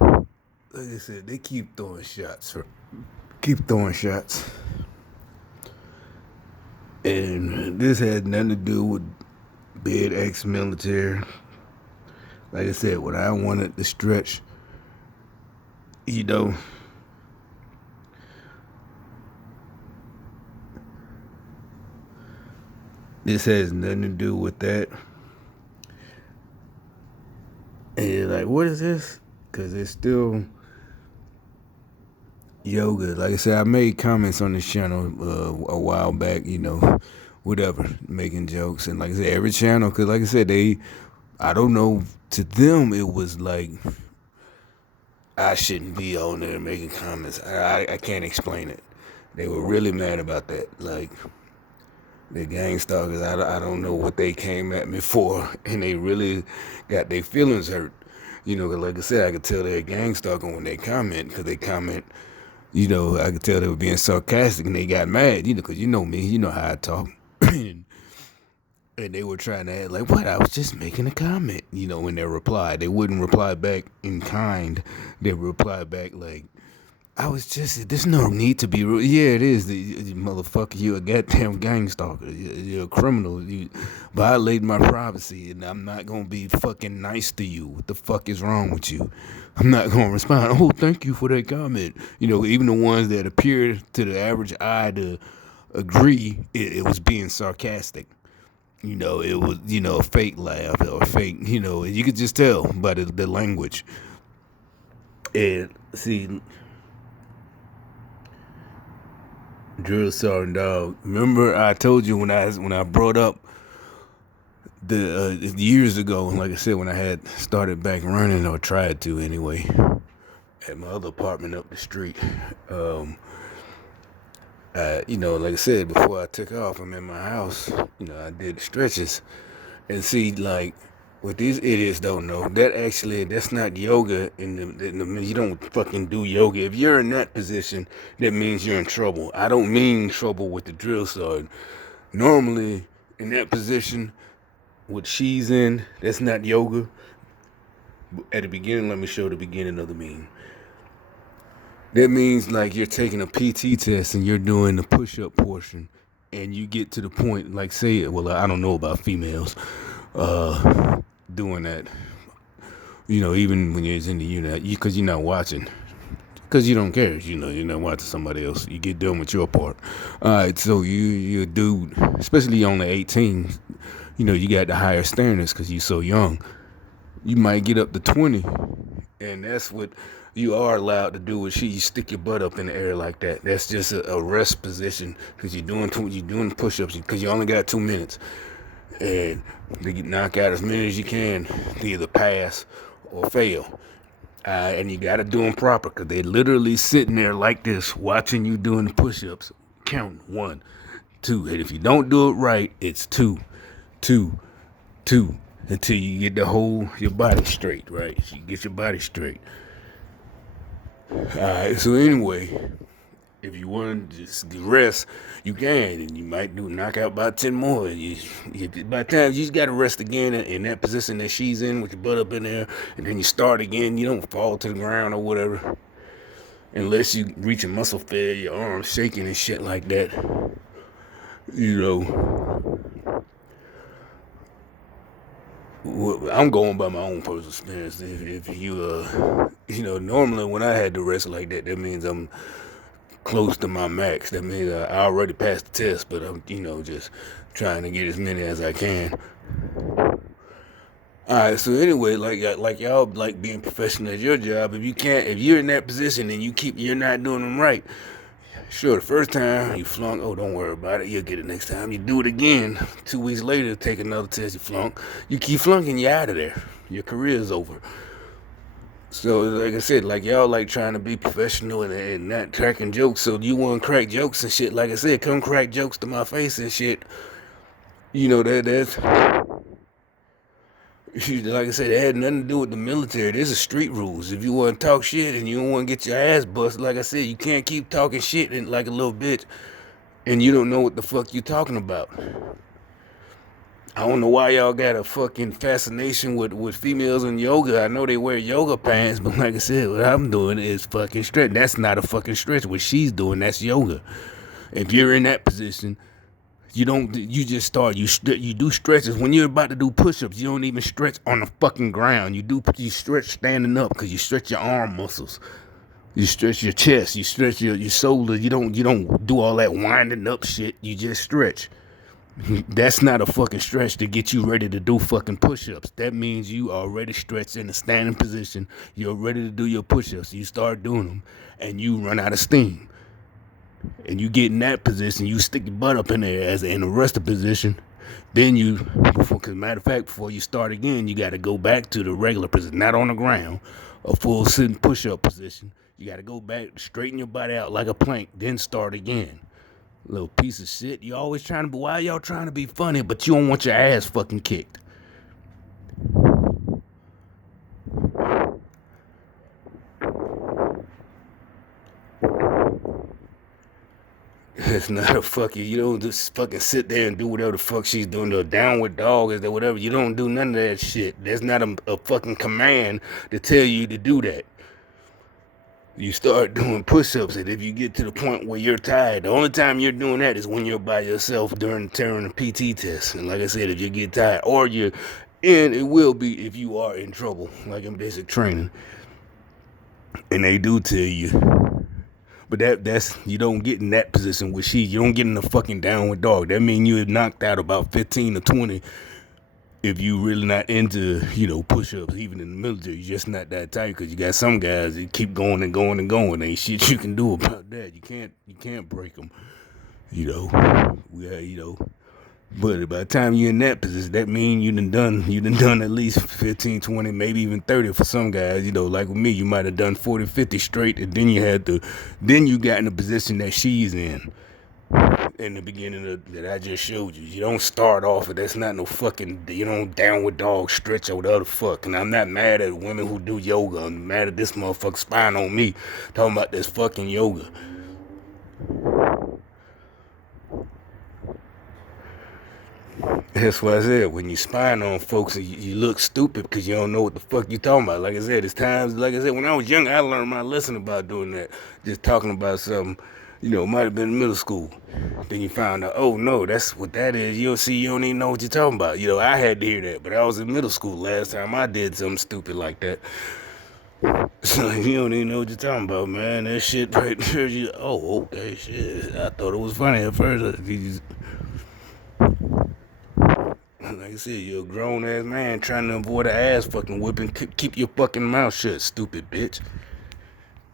Like I said, they keep throwing shots. Keep throwing shots. And this had nothing to do with being ex-military. Like I said, when I wanted to stretch, you know, this has nothing to do with that. And you're like, what is this? Because it's still yoga. Like I said, I made comments on this channel a while back, whatever, making jokes. And like I said, every channel, because like I said, I don't know, to them, it was like, I shouldn't be on there making comments. I can't explain it. They were really mad about that. Like, the gang stalkers, I don't know what they came at me for, and they really got their feelings hurt. 'Cause like I said, I could tell they're gang stalking when they comment, because they comment, I could tell they were being sarcastic, and they got mad, because you know me, you know how I talk. And they were trying to act like, what? I was just making a comment, in their reply. They wouldn't reply back in kind. They would reply back like, I was just, there's no need to be rude. Yeah, it is. The motherfucker, you a goddamn gang stalker. You're a criminal. You violate my privacy, and I'm not going to be fucking nice to you. What the fuck is wrong with you? I'm not going to respond. Oh, thank you for that comment. Even the ones that appear to the average eye to agree, it was being sarcastic. It was, a fake laugh or fake, you could just tell by the language. And see, drill sergeant dog. Remember, I told you when I brought up the years ago, like I said, when I had started back running, or tried to anyway, at my other apartment up the street. Like I said, before I took off, I'm in my house. I did the stretches, and see, like, what these idiots don't know, that's not yoga. You don't fucking do yoga. If you're in that position, that means you're in trouble. I don't mean trouble with the drill sergeant. Normally, in that position, what she's in, that's not yoga. At the beginning, let me show the beginning of the meme. That means like you're taking a PT test and you're doing the push-up portion, and you get to the point, like, say, well, I don't know about females doing that. Even when you're in the unit, because you're not watching, because you don't care. You're not watching somebody else. You get done with your part. All right, so you're a dude, especially only 18. You got the higher standards because you're so young. You might get up to 20, and that's what you are allowed to do. With you stick your butt up in the air like that. That's just a rest position, because you're doing push-ups, because you only got 2 minutes, and you knock out as many as you can to either pass or fail. And you got to do them proper, because they literally sitting there like this, watching you doing the push-ups, counting 1, 2, and if you don't do it right, it's 2, 2, 2, until you get your body straight, right? You get your body straight. Alright, so anyway, if you want to just rest, you can, and you might knock out about 10 more. By the time you just got to rest again in that position that she's in, with your butt up in there, and then you start again. You don't fall to the ground or whatever, unless you reach a muscle failure, your arms shaking and shit like that. I'm going by my own personal experience. If you, normally when I had to rest like that, that means I'm close to my max. That means I already passed the test, but I'm, just trying to get as many as I can. All right. So anyway, like y'all like being professional at your job. If you're in that position and you're not doing them right. Sure, the first time you flunk, oh, don't worry about it. You'll get it next time. You do it again. 2 weeks later, take another test, you flunk. You keep flunking, you're out of there. Your career's over. So, like I said, like y'all like trying to be professional and not cracking jokes. So you want to crack jokes and shit. Like I said, come crack jokes to my face and shit. That's like I said, it had nothing to do with the military. This is street rules. If you want to talk shit and you don't want to get your ass busted, like I said, you can't keep talking shit like a little bitch, and you don't know what the fuck you talking about. I don't know why y'all got a fucking fascination with females in yoga. I know they wear yoga pants, but like I said, what I'm doing is fucking stretch. That's not a fucking stretch. What she's doing, that's yoga. If you're in that position, you don't. You just start. You do stretches when you're about to do push-ups. You don't even stretch on the fucking ground. You stretch standing up because you stretch your arm muscles. You stretch your chest. You stretch your shoulder. You don't do all that winding up shit. You just stretch. That's not a fucking stretch to get you ready to do fucking push-ups. That means you already stretched in a standing position. You're ready to do your push-ups. You start doing them, and you run out of steam. And you get in that position, you stick your butt up in there as in a resting position. Then because matter of fact, before you start again, you got to go back to the regular position, not on the ground, a full sitting push-up position. You got to go back, straighten your body out like a plank, then start again. Little piece of shit. You always trying to be, why y'all trying to be funny, but you don't want your ass fucking kicked? It's not a fucking, you don't just fucking sit there and do whatever the fuck she's doing. The downward dog is that whatever. You don't do none of that shit. There's not a fucking command to tell you to do that. You start doing push-ups, and if you get to the point where you're tired, the only time you're doing that is when you're by yourself during the PT test. And like I said, if you get tired, or you're in, it will be if you are in trouble, like in basic training. And they do tell you. But that's you don't get in that position with you don't get in the fucking downward dog. That means you have knocked out about 15 or 20 if you really not into, push-ups, even in the military. You're just not that tight because you got some guys that keep going and going and going. Ain't shit you can do about that. You can't break them. But by the time you're in that position, that means you done at least 15, 20, maybe even 30 for some guys. Like with me, you might have done 40, 50 straight, and then you got in the position that she's in the beginning that I just showed you. You don't start off, that's not no fucking, downward dog stretch or whatever the fuck. And I'm not mad at women who do yoga. I'm mad at this motherfucker spying on me, talking about this fucking yoga. That's what I said. When you spying on folks, you look stupid because you don't know what the fuck you talking about. Like I said, it's times, like I said, when I was young, I learned my lesson about doing that. Just talking about something, might have been in middle school. Then you found out, oh no, that's what that is. You don't even know what you're talking about. I had to hear that, but I was in middle school last time I did something stupid like that. So you don't even know what you're talking about, man. That shit right there, oh, okay, shit. I thought it was funny at first. Like I said, you're a grown ass man trying to avoid an ass fucking whipping. Keep your fucking mouth shut, stupid bitch.